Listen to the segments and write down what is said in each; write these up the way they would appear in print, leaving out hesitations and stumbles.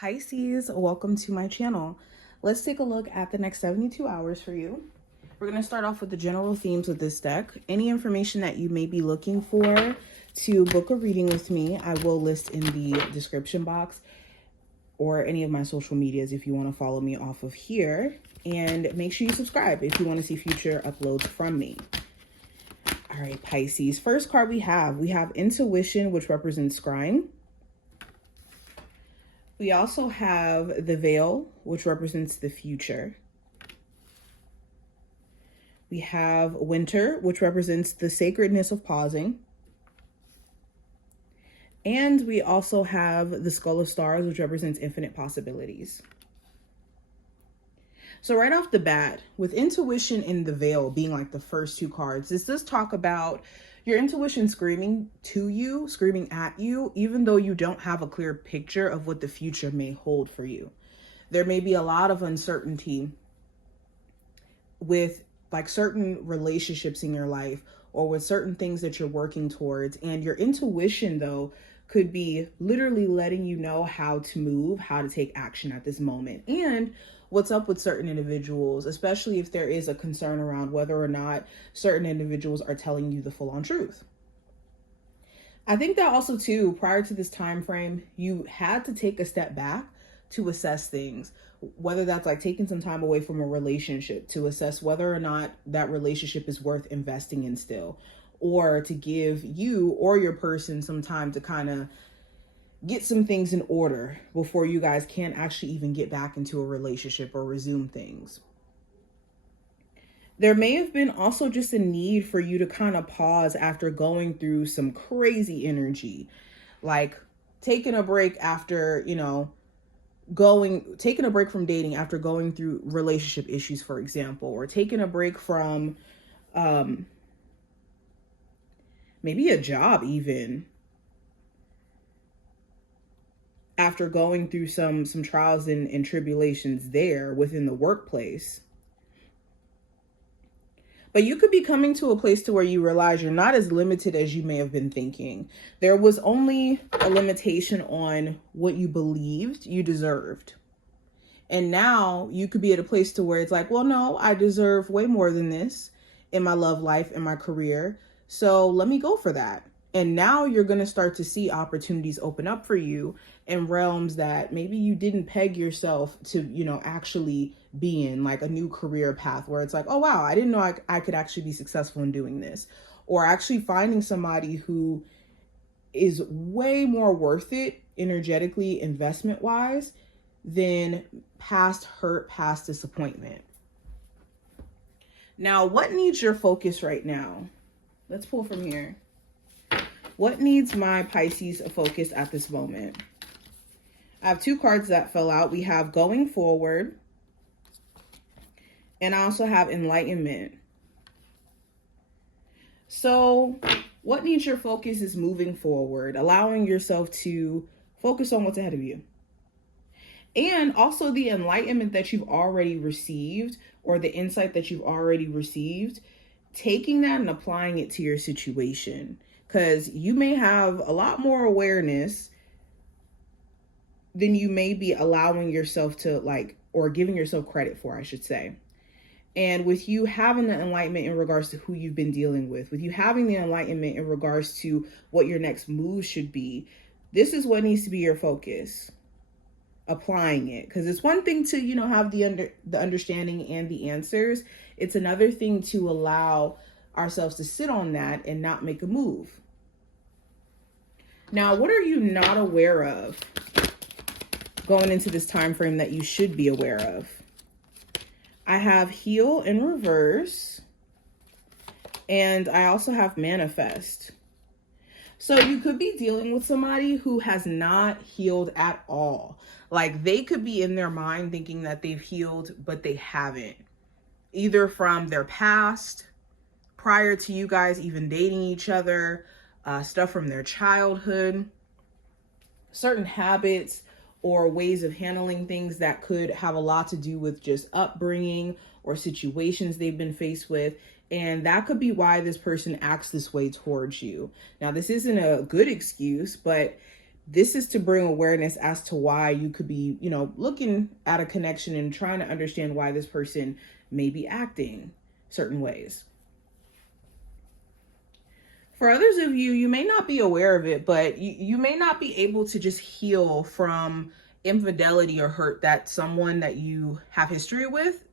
Pisces, welcome to my channel. Let's take a look at the next 72 hours for you. We're going to start off with the general themes of this deck. Any information that you may be looking for to book a reading with me, I will list in the description box or any of my social medias if you want to follow me off of here. And make sure you subscribe if you want to see future uploads from me. All right, Pisces. First card we have Intuition, which represents scrying. We also have the Veil, which represents the future. We have Winter, which represents the sacredness of pausing. And we also have the Skull of Stars, which represents infinite possibilities. So right off the bat, with Intuition and the Veil being like the first two cards, this does talk about your intuition screaming to you, screaming at you, even though you don't have a clear picture of what the future may hold for you. There may be a lot of uncertainty with like certain relationships in your life or with certain things that you're working towards. And your intuition, though, could be literally letting you know how to move, how to take action at this moment. And what's up with certain individuals, especially if there is a concern around whether or not certain individuals are telling you the full-on truth. I think that also too, prior to this time frame, you had to take a step back to assess things, whether that's like taking some time away from a relationship to assess whether or not that relationship is worth investing in still, or to give you or your person some time to kind of get some things in order before you guys can actually even get back into a relationship or resume things. There may have been also just a need for you to kind of pause after going through some crazy energy, like taking a break after, taking a break from dating after going through relationship issues, for example, or taking a break from maybe a job even, after going through some trials and tribulations there within the workplace. But you could be coming to a place to where you realize you're not as limited as you may have been thinking. There was only a limitation on what you believed you deserved. And now you could be at a place to where it's like, well, no, I deserve way more than this in my love life, in my career. So let me go for that. And now you're going to start to see opportunities open up for you in realms that maybe you didn't peg yourself to, actually be in, like a new career path where it's like, oh, wow, I didn't know I could actually be successful in doing this. Or actually finding somebody who is way more worth it energetically, investment wise, than past hurt, past disappointment. Now, what needs your focus right now? Let's pull from here. What needs my Pisces focus at this moment? I have two cards that fell out. We have Going Forward, and I also have Enlightenment. So what needs your focus is moving forward, allowing yourself to focus on what's ahead of you. And also the enlightenment that you've already received, or the insight that you've already received, taking that and applying it to your situation. Because you may have a lot more awareness than you may be allowing yourself to or giving yourself credit for, I should say. And with you having the enlightenment in regards to who you've been dealing with you having the enlightenment in regards to what your next move should be, this is what needs to be your focus. Applying it. Because it's one thing to, have the understanding and the answers. It's another thing to allow ourselves to sit on that and not make a move. Now, what are you not aware of going into this time frame that you should be aware of? I have Heal in reverse, and I also have Manifest. So you could be dealing with somebody who has not healed at all. Like they could be in their mind thinking that they've healed, but they haven't. Either from their past, prior to you guys even dating each other, stuff from their childhood, certain habits or ways of handling things that could have a lot to do with just upbringing or situations they've been faced with. And that could be why this person acts this way towards you. Now, this isn't a good excuse, but This is to bring awareness as to why you could be, looking at a connection and trying to understand why this person may be acting certain ways. For others of you, you may not be aware of it, but you may not be able to just heal from infidelity or hurt that someone that you have history with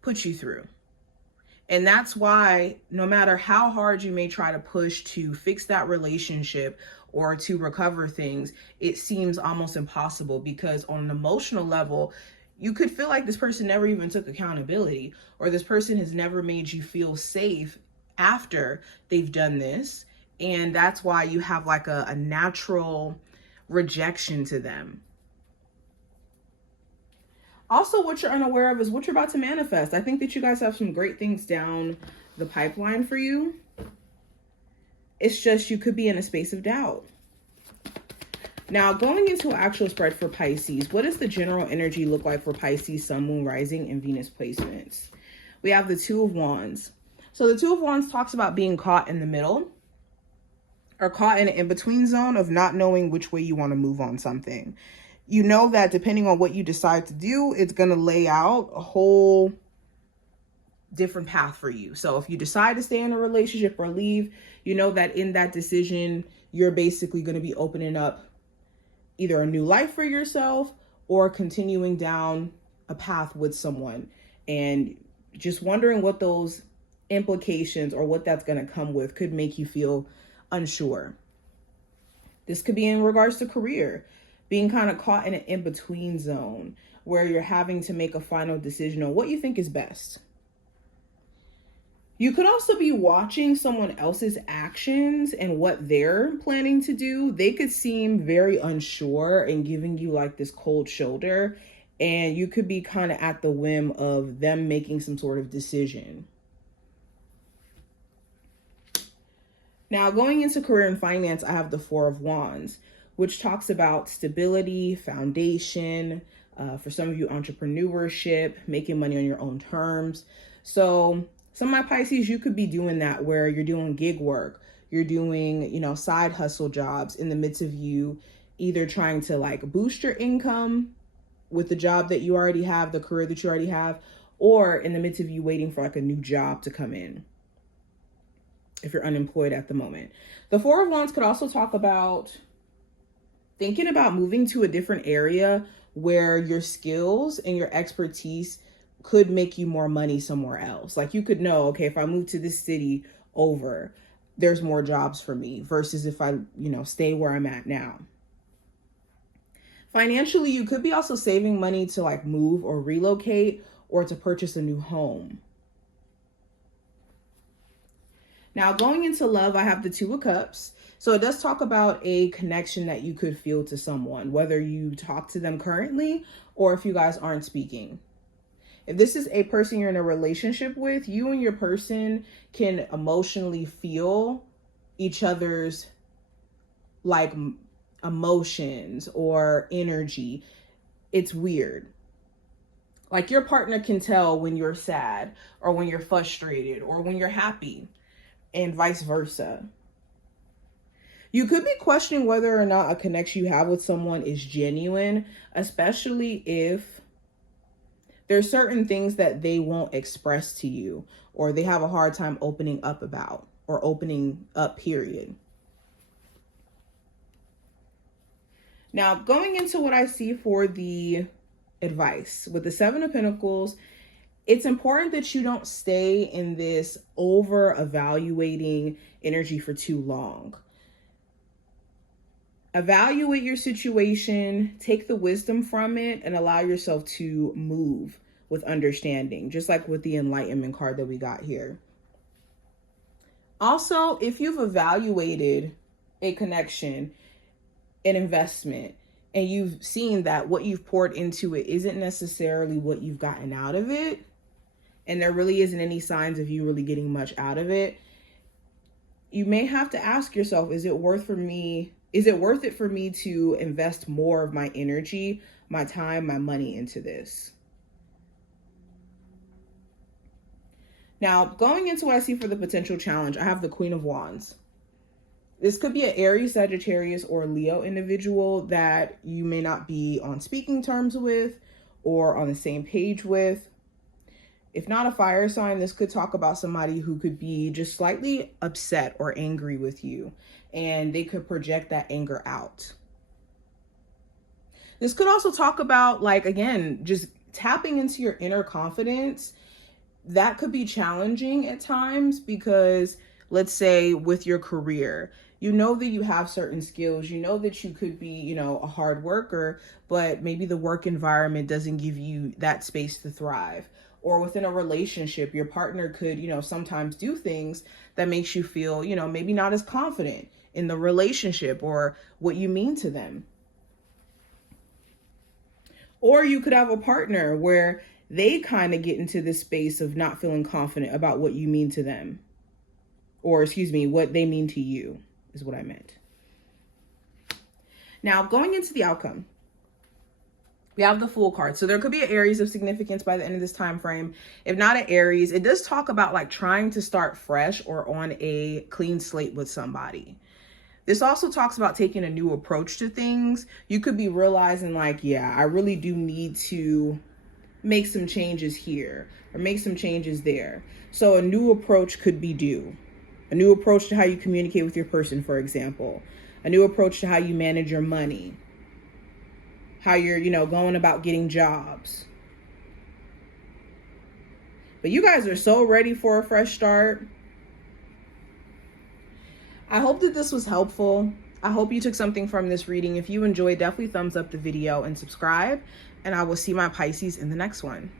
puts you through. And that's why no matter how hard you may try to push to fix that relationship or to recover things, it seems almost impossible, because on an emotional level, you could feel like this person never even took accountability, or this person has never made you feel safe after they've done this. And that's why you have like a natural rejection to them. Also, what you're unaware of is what you're about to manifest. I think that you guys have some great things down the pipeline for you. It's just you could be in a space of doubt. Now, going into an actual spread for Pisces, what does the general energy look like for Pisces, Sun, Moon, Rising, and Venus placements? We have the Two of Wands. So the Two of Wands talks about being caught in the middle, or caught in an in-between zone of not knowing which way you want to move on something. You know that depending on what you decide to do, it's going to lay out a whole different path for you. So if you decide to stay in a relationship or leave, you know that in that decision, you're basically going to be opening up either a new life for yourself or continuing down a path with someone, and just wondering what those implications or what that's going to come with could make you feel unsure. This could be in regards to career, being kind of caught in an in-between zone where you're having to make a final decision on what you think is best. You could also be watching someone else's actions and what they're planning to do. They could seem very unsure and giving you like this cold shoulder, and you could be kind of at the whim of them making some sort of decision. Now, going into career and finance, I have the Four of Wands, which talks about stability, foundation, for some of you, entrepreneurship, making money on your own terms. So some of my Pisces, you could be doing that where you're doing gig work, you're doing, side hustle jobs in the midst of you either trying to like boost your income with the job that you already have, the career that you already have, or in the midst of you waiting for like a new job to come in if you're unemployed at the moment. The Four of Wands could also talk about thinking about moving to a different area where your skills and your expertise could make you more money somewhere else. Like you could know, okay, if I move to this city over, there's more jobs for me versus if I, stay where I'm at now. Financially, you could be also saving money to like move or relocate or to purchase a new home. Now, going into love, I have the Two of Cups. So it does talk about a connection that you could feel to someone, whether you talk to them currently or if you guys aren't speaking. If this is a person you're in a relationship with, you and your person can emotionally feel each other's like emotions or energy. It's weird. Like your partner can tell when you're sad or when you're frustrated or when you're happy, and vice versa. You could be questioning whether or not a connection you have with someone is genuine, especially if there's certain things that they won't express to you or they have a hard time opening up about or opening up, period. Now, going into what I see for the advice with the Seven of Pentacles, it's important that you don't stay in this over evaluating energy for too long. Evaluate your situation, take the wisdom from it, and allow yourself to move with understanding, just like with the Enlightenment card that we got here. Also, if you've evaluated a connection, an investment, and you've seen that what you've poured into it isn't necessarily what you've gotten out of it, and there really isn't any signs of you really getting much out of it, you may have to ask yourself, is it worth it for me to invest more of my energy, my time, my money into this? Now, going into what I see for the potential challenge, I have the Queen of Wands. This could be an Aries, Sagittarius, or Leo individual that you may not be on speaking terms with or on the same page with. If not a fire sign, this could talk about somebody who could be just slightly upset or angry with you, and they could project that anger out. This could also talk about, like, again, just tapping into your inner confidence. That could be challenging at times because, let's say, with your career, you know that you have certain skills, you know that you could be, you know, a hard worker, but maybe the work environment doesn't give you that space to thrive. Or within a relationship, your partner could, you know, sometimes do things that makes you feel, you know, maybe not as confident in the relationship or what you mean to them. Or you could have a partner where they kind of get into this space of not feeling confident about what you mean to them. Or, excuse me, what they mean to you is what I meant. Now, going into the outcome, we have the Fool card. So there could be an Aries of significance by the end of this time frame. If not an Aries, it does talk about like trying to start fresh or on a clean slate with somebody. This also talks about taking a new approach to things. You could be realizing like, yeah, I really do need to make some changes here or make some changes there. So a new approach could be due. A new approach to how you communicate with your person, for example. A new approach to how you manage your money. How you're, you know, going about getting jobs. But you guys are so ready for a fresh start. I hope that this was helpful. I hope you took something from this reading. If you enjoyed, definitely thumbs up the video and subscribe. And I will see my Pisces in the next one.